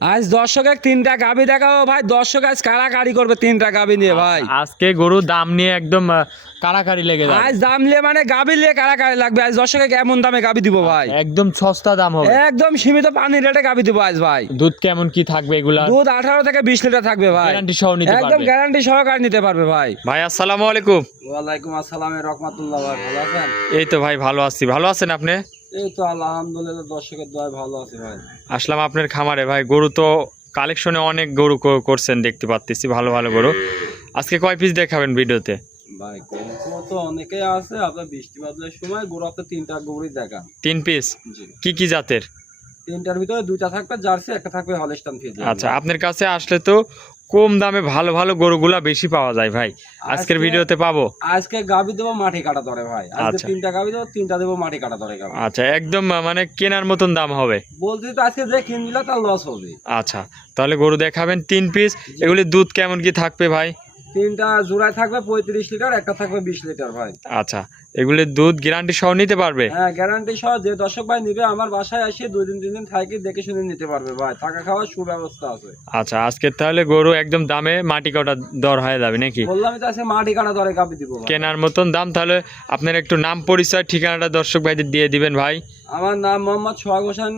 আজ দর্শকের তিনটা গাভী দেখাবো ভাই। দর্শক আজ কাড়াকাড়ি করবে তিনটা গাভী নিয়ে ভাই। আজকে গরুর দাম নিয়ে একদম কাড়াকাড়ি লেগে যাবে। আজ দাম নিয়ে মানে গাভী নিয়ে কাড়াকাড়ি লাগবে। আজ দর্শকে কেমন দামে গাভী দিব ভাই? একদম সস্তা দাম হবে, একদম সীমিত পানির রেটে গাভী দিব আজ ভাই। দুধ কেমন কি থাকবে এগুলা? দুধ 18 থেকে 20 লিটার থাকবে ভাই। গ্যারান্টি সহ নিতে একদম পারবে। গ্যারান্টি সহকারে নিতে পারবে ভাই। ভাই আসসালামু আলাইকুম। ওয়ালাইকুম আসসালাম রহমাতুল্লাহ ভাই, ভালো আছেন? এই তো ভাই ভালো আছি, ভালো আছেন আপনি? এই তো আলহামদুলিল্লাহ, দর্শকের দয়ায় ভালো আছি ভাই। আসলাম আপনার খামারে ভাই। গরু তো কালেকশনে অনেক গরু করছেন দেখতে পাচ্ছি, ভালো ভালো গরু। আজকে কয় পিস দেখাবেন ভিডিওতে? ভাই গরু তো অনেকেই আছে, আপনার বৃষ্টি বাদলের সময় গরু আপনার তিনটা গরুই দেখান। 3 পিস? জি, কি কি জাতের? তিনটার ভিতরে দুইটা থাকবে জার্সি, একটা থাকবে হলস্টাইন ফ্রিজিয়ান। আচ্ছা, আপনার কাছে আসলে তো কম দামে ভালো ভালো গরুগুলা বেশি পাওয়া যায় ভাই। আজকের ভিডিওতে পাবো। আজকে গাবি দেবো মাটি কাটা ধরে ভাই। আজকে আচ্ছা। তিনটা গাবি দেবো, তিনটা দেবো মাটি কাটা ধরে গাবি। আচ্ছা, একদম মানে কেনার মতন দাম হবে। বলতে তো আজকে যে কিনবিলা তার লস হবে। আচ্ছা, তাহলে গরু দেখাবেন 3 পিস। এগুলি দুধ কেমন কি থাকবে ভাই? তিনটা জোড়ায় থাকবে 35 লিটার, একটা থাকবে 20 লিটার ভাই। আচ্ছা, এগুলি দুধ গ্যারান্টি সহ নিতে পারবে? হ্যাঁ, গ্যারান্টি সহ। যে দর্শক ভাই নিবে আমার বাসায় এসে 2 দিন 3 দিন থাকি দেখে শুনে নিতে পারবে ভাই। থাকা খাওয়ার সুব্যবস্থা আছে। আচ্ছা, আজকে তাহলে গরু একদম দামে মাটি কাটা দর হয়ে যাবে নাকি? বললাম তো আজকে মাটি কাটা ধরে গাবি দিব ভাই। কেনার মতন দাম। তাহলে আপনার একটু নাম পরিচয় ঠিকানাটা দর্শক ভাইদের দিয়ে দিবেন ভাই। আমার নাম মোহাম্মদ সোহাগ হোসেন,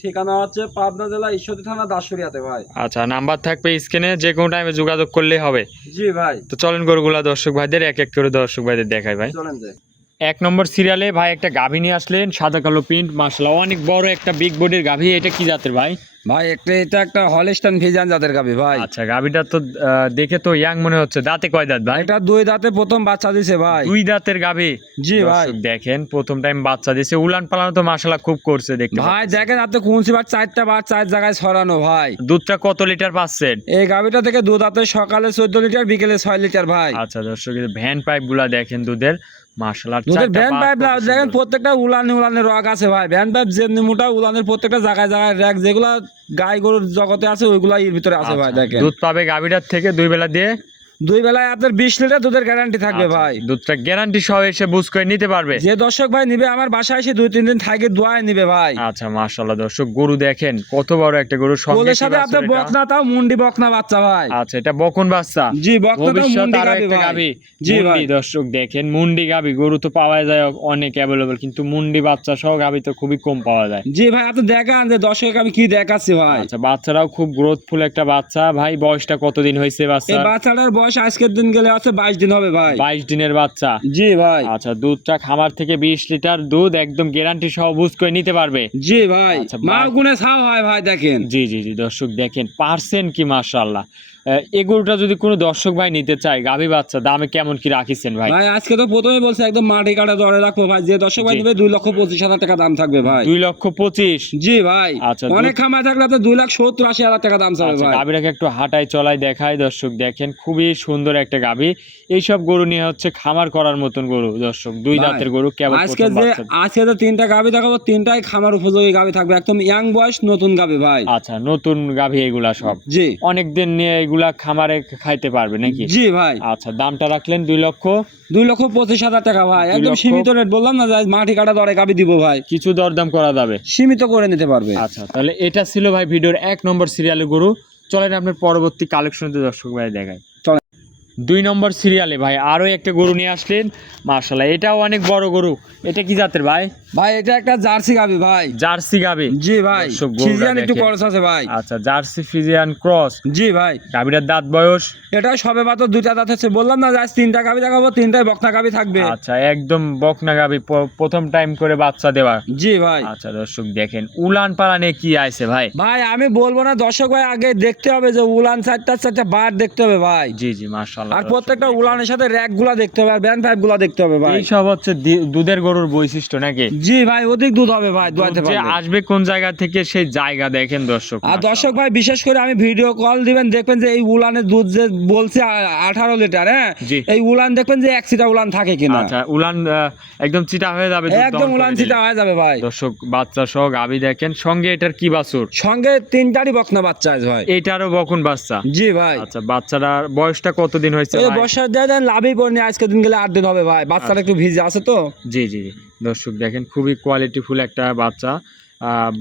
ঠিকানা হচ্ছে পাবনা জেলা ঈশ্বরদী থানা দাসুরিয়াতে ভাই। আচ্ছা, নাম্বার থাকবে স্ক্রিনে, যে কোনো টাইমে যোগাযোগ করলেই হবে। জি ভাই, তো চলেন গরুগুলা দর্শক ভাইদের এক এক করে দর্শক ভাইদের দেখাই ভাই। চলেন যে। 1 নম্বর সিরিয়ালে ভাই একটা গাভী নিয়ে আসলেন, সাদা কালো প্রিন্ট, মাশাআল্লাহ অনেক বড় একটা বিগ বডির গাভী। এটা কি জাতের ভাই? ভাই এটা একটা হলস্টাইন ফ্রিজিয়ান জাতের গাভী ভাই। আচ্ছা, গাভীটা তো দেখে তো ইয়াং মনে হচ্ছে। দাঁতে কয় দাঁত ভাই? এটা 2 দাঁতে প্রথম বাচ্চা দিছে ভাই। 2 দাঁতের গাভী? জি ভাই। দর্শক দেখেন, প্রথম টাইম বাচ্চা দিছে। উলান পালানো তো মাশাআল্লাহ খুব করছে দেখতে ভাই পাচ্ছি। দেখেন আপনি কোনছি বার 4টা বার 4 জায়গায় ছড়ানো ভাই। দুধটা কত লিটার পাচ্ছেন? এই গাভীটা থেকে দুধ আপনি সকালে 14 লিটার, বিকেলে 6 লিটার ভাই। আচ্ছা দর্শক, এই ভ্যান পাইপ গুলা দেখেন দুধের, মাশাআল্লাহ। দুধের ভ্যান পাইপ দেখেন, প্রত্যেকটা উলানে রগ আছে ভাই। ভ্যান পাইপ যেমনি মোটা, উলানের প্রত্যেকটা জায়গায় জায়গায় র‍্যাক যেগুলা গাই গরুর জগতে আছে ওইগুলা এর ভিতরে আছে ভাই। দেখেন দুধ পাবে গাভীটার থেকে 2 বেলা দিয়ে? 2 বেলায় আপনার 20 লিটার দুধের গ্যারান্টি থাকবে আচ্ছা, ভাই। দুধটা গ্যারান্টি সহ এসে বুঝ করে নিতে পারবে? যে দর্শক ভাই নিবে আমার বাসায় এসে 2-3 দিন থাকে দোয়ায় নিবে ভাই। আচ্ছা, মাশাআল্লাহ দর্শক, গরু দেখেন কত বড় একটা গরু। সঙ্গে কোলের কি সাথে বাছুর আপনার এটা? বকনা, তাও মুন্ডি বকনা বাচ্চা ভাই। আচ্ছা, এটা বকন বাচ্চা? জি, বকনা তো ভবিষ্যৎ মুন্ডি আরো গাভী একটা ভাই। গাভী। জি ভাই। মুন্ডি দর্শক দেখেন, মুন্ডি গাভী গরু তো পাওয়া যায় অনেক অ্যাভেলেবল, কিন্তু মুন্ডি বাচ্চা সহ গাভী তো খুবই কম পাওয়া যায়। জি ভাই, আপনি দেখান যে দর্শক আমি কি দেখাচ্ছি ভাই। আচ্ছা, বাচ্চারাও খুব গ্রোথফুল একটা বাচ্চা ভাই। বয়সটা কতদিন হয়েছে এই বাচ্চা? বাচ্চাটার বয়স আজকের দিন গেলে আছে 22 দিন হবে ভাই। 22 দিনের বাচ্চা? জি ভাই। আচ্ছা, দুধটা খামার থেকে 20 লিটার দুধ একদম গ্যারান্টি সহ বুঝ করে নিতে পারবে? জি ভাই। আচ্ছা, মা গুনে ছাও হয় ভাই। দেখেন জি জি জি দর্শক দেখেন পার্সেন্ট কি মাশাআল্লাহ। এই গরুটা যদি কোনো দর্শক ভাই নিতে চায়, গাভী বাচ্চা, দামে কেমন কি রাখিছেন ভাই? ভাই আজকে তো প্রথমে বলছে একদম মাটি কাটা দরে রাখবো ভাই। যে দর্শক ভাই জি। নিবে 2,25,000 টাকা দাম থাকবে ভাই। 2,25,000? জি ভাই। আচ্ছা, অনেক খামার থাকলে তো 2,70,000-80,000 টাকা দাম চাবে আচ্ছা, ভাই। গাভীটাকে একটু হাঁটায় চলাই দেখায় দর্শক দেখেন, খুবই সুন্দর একটা গাভী। এইসব গরু নিয়ে হচ্ছে খামার করার মতন গরু দর্শক। 2 ভাই, দাঁতের গরু, কেবল আজকে প্রথম যে বাচ্চা। আজকে যে তিনটা গাভী দেখাবো, তিনটাই খামার উপযোগী গাভী থাকবে। একদম ইয়াং বয়স নতুন গাভী ভাই। আচ্ছা, নতুন গাভী এগুলা সব? জি। অনেক দিন নিয়ে এগুলা খামারে খাইতে পারবে নাকি? জি ভাই। আচ্ছা, দামটা রাখলেন 2 লক্ষ? 2,25,000 টাকা ভাই। 2 একদম লক্ষ। সীমিত রেট, বললাম না যে মাটি কাটা দরে গাভী দিব ভাই। কিছু দরদাম করা যাবে? সীমিত করে নিতে পারবে। আচ্ছা, তাহলে এটা ছিল ভাই ভিডিওর 1 নম্বর সিরিয়ালে গরু। চলেন আপনার পরবর্তী কালেকশনে দর্শক ভাই দেখাই। চলেন। 2 নম্বর সিরিয়ালে ভাই আরো একটা গরু নিয়ে আসলেন, মাশাআল্লাহ এটাও অনেক বড় গরু। এটা কি জাতের ভাই? ভাই এটা একটা জার্সি গাভী ভাই। জার্সি গাভী? জি ভাই। দর্শক, গরুটা ফ্রিজিয়ান একটু দেখেন। খরচ আছে ভাই। আচ্ছা, জার্সি ফ্রিজিয়ান ক্রস। জি ভাই। গাভীটার দাঁত বয়স? এটা সবে মাত্র 2টা দাঁত হচ্ছে। বললাম না যে আজ 3টা গাভী দেখাবো, 3টাই বকনা গাভী থাকবে। আচ্ছা, একদম বকনা গাভী, প্রথম টাইম করে বাচ্চা দেওয়া। জি ভাই। আচ্ছা দর্শক দেখেন, উলান পালানে কি আইছে ভাই? ভাই আমি বলবো না, দর্শক ভাই আগে দেখতে হবে যে উলান 4টা বার দেখতে হবে ভাই। জি জি মাশাআল্লাহ। আর প্রত্যেকটা উলানের সাথে র‍্যাক গুলা দেখতে হবে, আর ব্যান পাইপ গুলা দেখতে হবে ভাই। এই সব হচ্ছে দুধের গরুর বৈশিষ্ট্য নাকি? জি ভাই, অধিক দুধ হবে ভাই দোয়াতে দুধ যে পারলে। আসবে কোন জায়গা থেকে সেই জায়গা দেখেন দর্শক। আর দর্শক ভাই বিশেষ করে আমি ভিডিও কল দিবেন, দেখবেন যে এই উলানের দুধ যে বলছে 18 লিটার, হ্যাঁ জি। এই উলান দেখবেন যে 1 সিটা উলান থাকে কিনা। আচ্ছা, উলান একদম চিটা হয়ে যাবে দুধ একদম দহন করে উলান দিলে। সিটা হয়ে যাবে ভাই। দর্শক বাচ্চা সহ গাভী দেখেন, সঙ্গে এটার কি বাছুর? সঙ্গে 3টারই বকনা বাচ্চা আছে ভাই। এটারও বকুন বাচ্চা? জি ভাই। আচ্ছা, বাচ্চাটার বয়সটা কতদিন হয়েছে এই ভাই? বর্ষার দেন লাভই পড়নি, আজকে দিন গেলে 8 দিন হবে ভাই। বাচ্চাটা একটু ভিজে আছে তো। জি জি জি। দর্শক দেখেন, খুবই কোয়ালিটিফুল একটা বাচ্চা।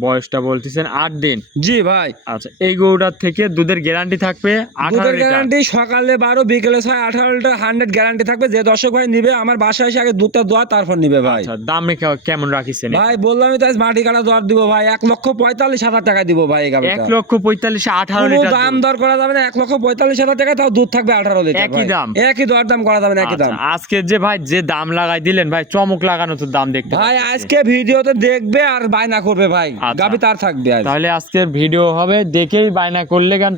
বয়সটা বলতেছেন 8 দিন। জি ভাই। আচ্ছা, এই গরুটার থেকে দুধের গ্যারান্টি থাকবে 18 দুধের লিটার। গ্যারান্টি সকালে 12 বিকেলে 6 18 লিটার 100 গ্যারান্টি থাকবে। যে দর্শক ভাই নিবে আমার বাসায় এসে আগে দুধটা দোয়া তারপর নিবে ভাই। আচ্ছা, দামে কেমন রাখিছেন? ভাই বললামই তো আজ মাটি কাটা দর দিব ভাই, 1,45,000 টাকা দিব ভাই। এই গাবিটা 1,45,000 18 লিটার দাম দর করা যাবে না, 1,45,000 টাকা, তাও দুধ থাকবে 18 লিটার। একই দাম, একই দর দাম করা যাবে না, একই দাম। আজকে যে ভাই যে দাম লাগাই দিলেন ভাই, চমক লাগানো তো দাম দেখতে ভাই পাচ্ছি। আজকে ভিডিওতে দেখবে আর বায়না করবে ভাই, আচ্ছা। গাবি তার থাকবে আজ। তাহলে আজকের ভিডিও হবে, দেখেই বায়না করলে গান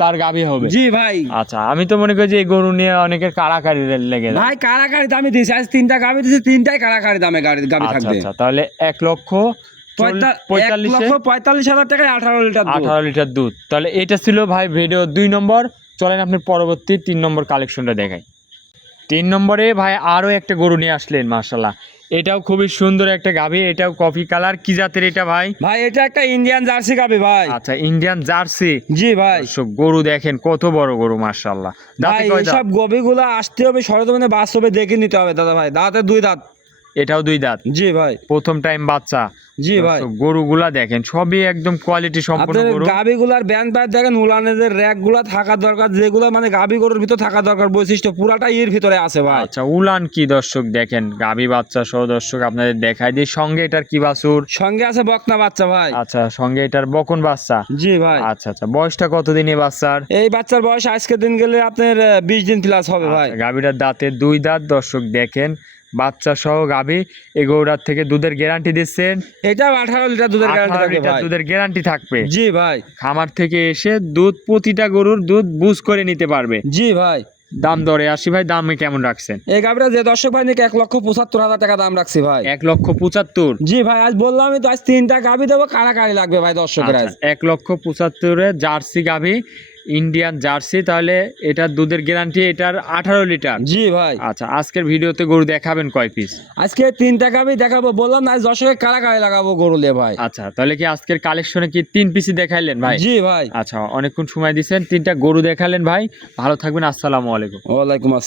তার গাবি হবে। জি ভাই। আচ্ছা, আমি তো মনে করি যে এই গরু নিয়ে অনেকের কাড়াকাড়ি লেগে যায়। ভাই কারাকারি দামে দিয়েছি আজ, 3টা গাবি দিয়েছি, 3টাই কারাকারি দামে গাবি আচ্ছা থাকবে। আচ্ছা, তাহলে 1,45,000 টাকায় 18 লিটার দুধ। 18 লিটার দুধ। তাহলে এটা ছিল ভাই ভিডিও 2 নম্বর। চলেন আপনি পরবর্তী 3 নম্বর কালেকশনটা দেখাই। 3 নম্বরে ভাই আরো একটা গরু নিয়ে আসলেন, মাশাআল্লাহ। এটাও খুবই সুন্দর একটা গাভী, এটাও কফি কালার। কি জাতের এটা ভাই? ভাই এটা একটা ইন্ডিয়ান জার্সি গাবি ভাই। আচ্ছা, ইন্ডিয়ান জার্সি। জি ভাই। দর্শক, গরু দেখেন কত বড় গরু, মাশাআল্লাহ। দাঁতে ভাই কয় দাঁত? এইসব গবিগুলা আসতে হবে সরজমিনে, বাস্তবে দেখে নিতে হবে দাদা ভাই। দাঁতে 2 দাঁত। এটাও 2 দাঁত। জি ভাই। প্রথম টাইম বাচ্চা। জি ভাই। দর্শক, গরুগুলা দেখেন সবই একদম কোয়ালিটি সম্পন্ন আপনাদের গরু। গাবিগুলার ব্যান্ড পায়ের দেখেন, উলানের র্যাক গুলা থাকা দরকার, যেগুলা মানে গাবি গরুর ভিতর থাকা দরকার বৈশিষ্ট্য, পুরাটা এর ভিতরে আছে ভাই। আচ্ছা, উলান কি দর্শক দেখেন, গাভী বাচ্চা সহ দর্শক আপনাদের দেখাই দিই। সঙ্গে এটার কি বাছুর? সঙ্গে আছে বকনা বাচ্চা ভাই। আচ্ছা, সঙ্গে এটার বকন বাচ্চা। জি ভাই। আচ্ছা আচ্ছা, বয়সটা কতদিন এই বাচ্চার? এই বাচ্চার বয়স আজকে দিন গেলে আপনার 20 দিন প্লাস হবে ভাই। আচ্ছা, গাভীটার দাঁতে 2 দাঁত। দর্শক দেখেন, বাচ্চা সহ গাভী। এই গরুটার থেকে দুধের গ্যারান্টি দিচ্ছেন? এটাও 18 লিটার দুধের গ্যারান্টি 18 থাকবে লিটার ভাই। দুধের গ্যারান্টি থাকবে। জি ভাই। খামার থেকে এসে দুধ, প্রতিটা গরুর দুধ বুঝ করে নিতে পারবে। জি ভাই। দাম দরে আসি ভাই, দামে কেমন রাখছেন? এই গাবিটা যে দর্শক ভাই নাকি 1,75,000 টাকা দাম রাখছি ভাই। 1,75,000। জি ভাই, আজ বললামই তো আজ 3টা গাবি দেবো, কারাকারি লাগবে ভাই দর্শকের আজ। 1,75,000 জার্সি গাভী, ইন্ডিয়ান জার্সি। তাহলে এটার দুধের গ্যারান্টি এটার 18 লিটার। জি ভাই। আচ্ছা, আজকের ভিডিওতে গরু দেখাবেন কয় পিস? আজকে 3টা গাবি দেখাবো, বললাম না আজ দর্শকের কারাকারি লাগাবো গরু লে ভাই। আচ্ছা, তাহলে কি আজকের কালেকশনে কি 3 পিসই দেখাইলেন ভাই? জি ভাই। আচ্ছা, অনেকক্ষণ সময় দিয়েছেন, 3টা গরু দেখালেন ভাই। ভালো থাকবেন, আসসালামু আলাইকুম। ওয়ালাইকুম আসসালাম।